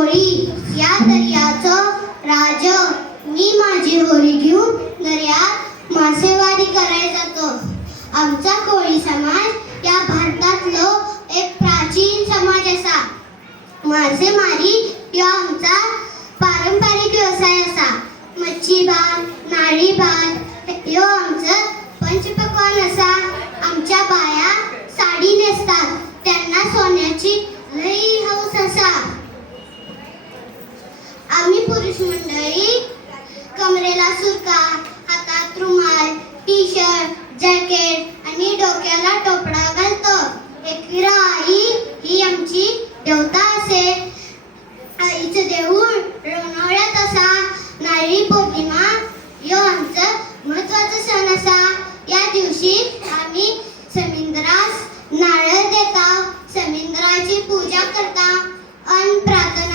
होळी या दर्याचं राज, मी माझी होळी घेऊन दर्यात मासेमारी करायला जातो. आमचा कोळी समाज या भारतातलो एक प्राचीन समाज असा. मासेमारी ह्यो आमचा पारंपरिक व्यवसाय असा. मच्छी भात, नारळी भात ह्यो आमचं पंचपक्वान असा. आमच्या बाया साडी नेसतात, त्यांना सोन्याची लई हौस असा. आम्ही पुरुष मंडळी कमरेला सुरका, हातात रुमाल, टी शर्ट, जॅकेट आणि डोक्याला टोपडा घालतो. एकविरा आई ही आमची देवता असे. आईचं देऊळ लोणावळ्यात असा. नारळी पौर्णिमा ह्यो आमचं महत्वाचा सण असा. या दिवशी आम्ही समुद्रास नारळ देता, समुद्राची पूजा करता आणि प्रार्थना